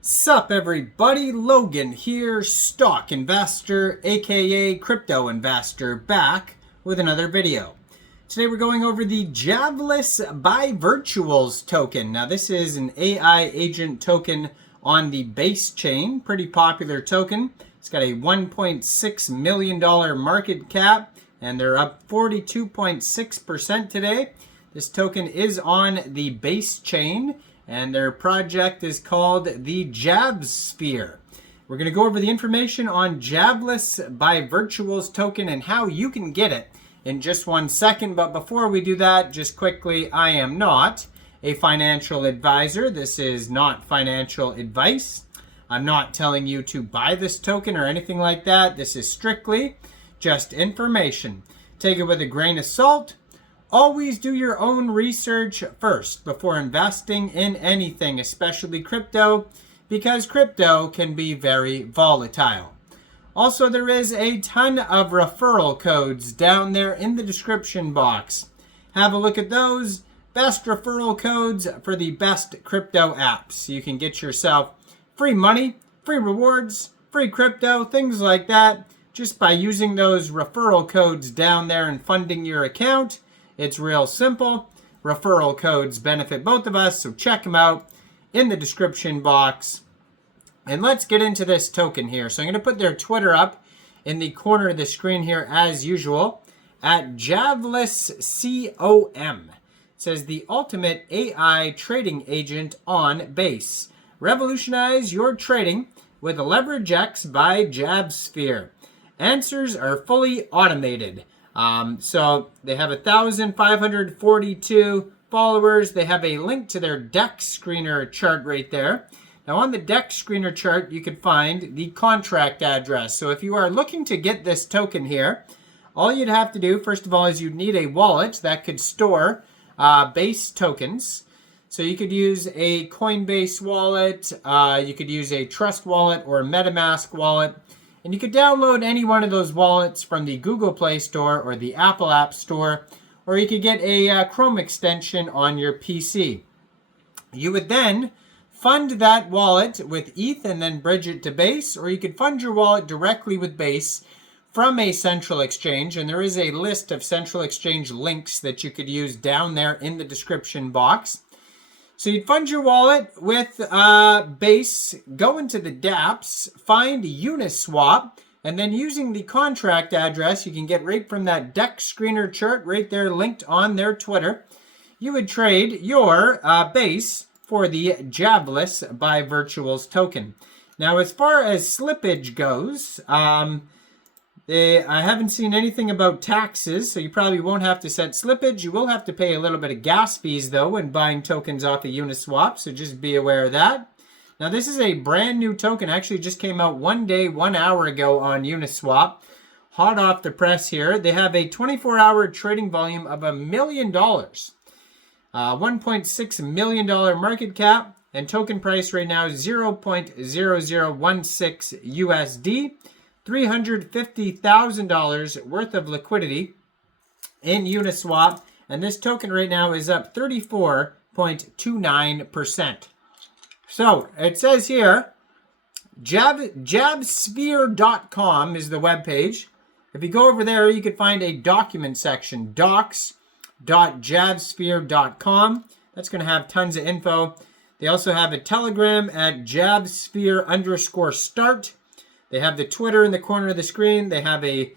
Sup everybody, Logan here, stock investor, aka crypto investor, back with another video. Today we're going over the Javlis by Virtuals token. Now this is an AI agent token on the base chain, pretty popular token. It's got a $1.6 million market cap and they're up 42.6% today. This token is on the base chain and their project is called the Javsphere. We're going to go over the information on Javlis by Virtuals token and how you can get it in just 1 second. But before we do that, just quickly, I am not a financial advisor. This is not financial advice. I'm not telling you to buy this token or anything like that. This is strictly just information. Take it with a grain of salt. Always do your own research first before investing in anything, especially crypto, because crypto can be very volatile. Also, there is a ton of referral codes down there in the description box. Have a look at those. Best referral codes for the best crypto apps. You can get yourself free money, free rewards, free crypto, things like that, just by using those referral codes down there and funding your account. It's real simple. Referral codes benefit both of us, so check them out in the description box. And let's get into this token here. So I'm going to put their Twitter up in the corner of the screen here as usual at JavlisCom. It says the ultimate AI trading agent on base. Revolutionize your trading with LeverageX by Javsphere. Answers are fully automated. So they have 1,542 followers. They have a link to their deck screener chart right there. Now on the deck screener chart, you can find the contract address. So if you are looking to get this token here, all you'd have to do, first of all, is you'd need a wallet that could store base tokens. So you could use a Coinbase wallet, you could use a Trust wallet or a MetaMask wallet. And you could download any one of those wallets from the Google Play Store or the Apple App Store, or you could get a Chrome extension on your PC. You would then fund that wallet with ETH and then bridge it to Base, or you could fund your wallet directly with Base from a central exchange. And there is a list of central exchange links that you could use down there in the description box. So you'd fund your wallet with Base, go into the dApps, find Uniswap, and then using the contract address, you can get right from that deck screener chart right there linked on their Twitter. You would trade your Base for the Javlis by Virtuals token. Now, as far as slippage goes, I haven't seen anything about taxes, so you probably won't have to set slippage. You will have to pay a little bit of gas fees, though, when buying tokens off of Uniswap, so just be aware of that. Now, this is a brand new token. Actually, just came out 1 day, 1 hour ago on Uniswap. Hot off the press here. They have a 24-hour trading volume of $1 million. $1.6 million market cap, and token price right now is 0.0016 USD. $350,000 worth of liquidity in Uniswap, and this token right now is up 34.29%. So it says here, Javsphere.com is the webpage. If you go over there, you could find a document section, docs.javsphere.com. That's going to have tons of info. They also have a Telegram at Javsphere_start. They have the Twitter in the corner of the screen. They have a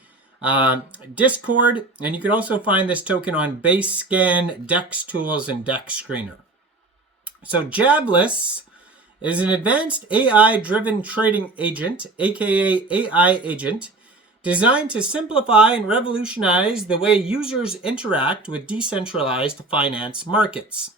Discord. And you can also find this token on BaseScan, Dex Tools, and Dex Screener. So Javlis is an advanced AI-driven trading agent, aka AI agent, designed to simplify and revolutionize the way users interact with decentralized finance markets.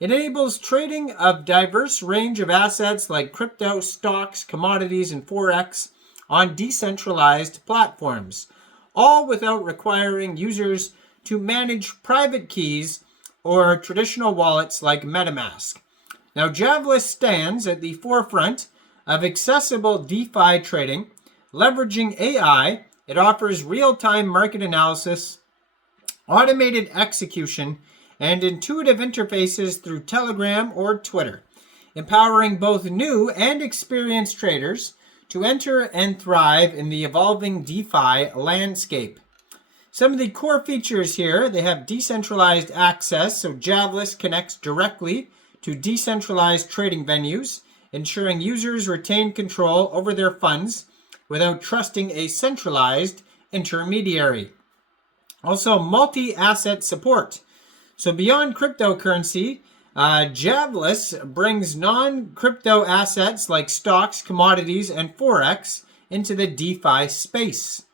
It enables trading of diverse range of assets like crypto, stocks, commodities, and Forex on decentralized platforms, all without requiring users to manage private keys or traditional wallets like MetaMask. Now, Javlis stands at the forefront of accessible DeFi trading. Leveraging AI, it offers real-time market analysis, automated execution, and intuitive interfaces through Telegram or Twitter. empowering both new and experienced traders to enter and thrive in the evolving DeFi landscape. Some of the core features here, they have decentralized access, so Javlis connects directly to decentralized trading venues, ensuring users retain control over their funds without trusting a centralized intermediary. Also, multi-asset support. So beyond cryptocurrency, Javlis brings non-crypto assets like stocks, commodities, and Forex into the DeFi space.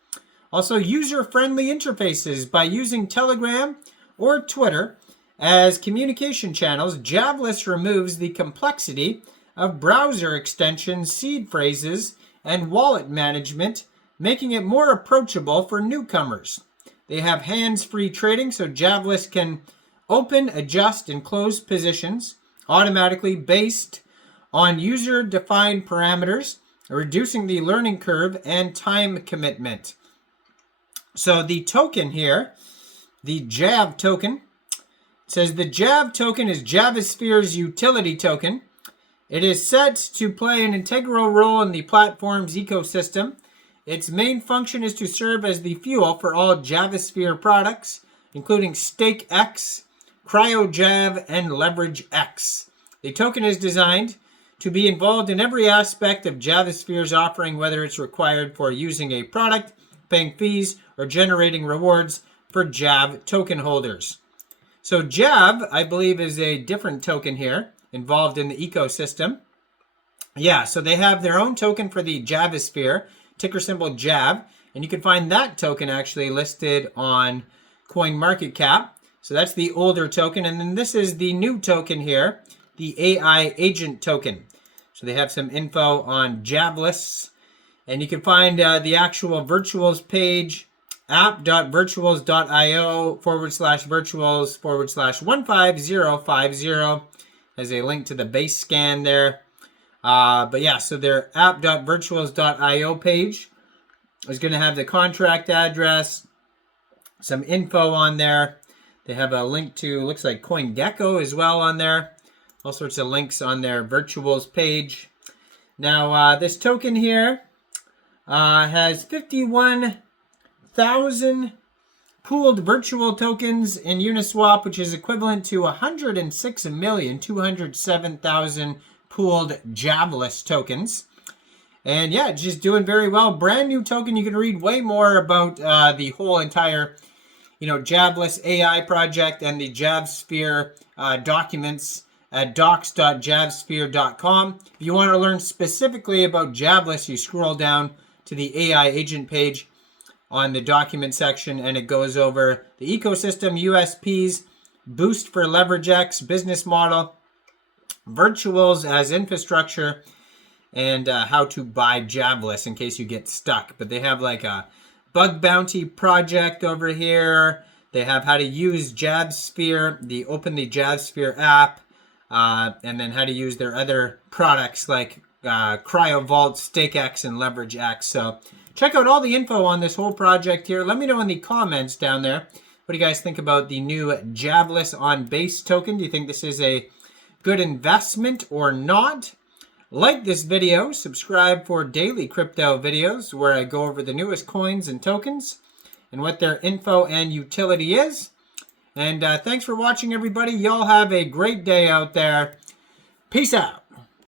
Also, user-friendly interfaces by using Telegram or Twitter as communication channels. Javlis removes the complexity of browser extensions, seed phrases, and wallet management, making it more approachable for newcomers. They have hands-free trading, so Javlis can open, adjust, and close positions automatically based on user-defined parameters, reducing the learning curve and time commitment. So the token here, the JAV token, says the JAV token is Javasphere's utility token. It is set to play an integral role in the platform's ecosystem. Its main function is to serve as the fuel for all Javasphere products, including StakeX, CryoJav, and LeverageX. The token is designed to be involved in every aspect of Javasphere's offering, whether it's required for using a product, paying fees, or generating rewards for JAV token holders. So JAV, I believe, is a different token here involved in the ecosystem. Yeah, so they have their own token for the Javasphere, ticker symbol JAV, and you can find that token actually listed on CoinMarketCap. So that's the older token, and then this is the new token here, the AI agent token. So they have some info on Javlis, and you can find the actual virtuals page, app.virtuals.io/virtuals/15050. Has a link to the base scan there. But yeah, so their app.virtuals.io page is going to have the contract address, some info on there. They have a link to, looks like CoinGecko as well on there. All sorts of links on their virtuals page. Now, this token here has 51,000 pooled virtual tokens in Uniswap, which is equivalent to 106,207,000 pooled Javlis tokens. And yeah, just doing very well. Brand new token. You can read way more about the whole entire, Javlis AI project and the Javsphere documents at docs.javsphere.com. If you want to learn specifically about Javlis, you scroll down to the AI agent page on the document section, and it goes over the ecosystem, USPs, boost for LeverageX, business model, virtuals as infrastructure, and how to buy Javlis in case you get stuck. But they have like a bug bounty project over here. They have how to use Javsphere, open the Javsphere app, and then how to use their other products like CryoVault, StakeX, and LeverageX. So check out all the info on this whole project here. Let me know in the comments down there. What do you guys think about the new Javlis on Base token? Do you think this is a good investment or not? Like this video, subscribe for daily crypto videos where I go over the newest coins and tokens and what their info and utility is. And thanks for watching, everybody. Y'all have a great day out there. Peace out.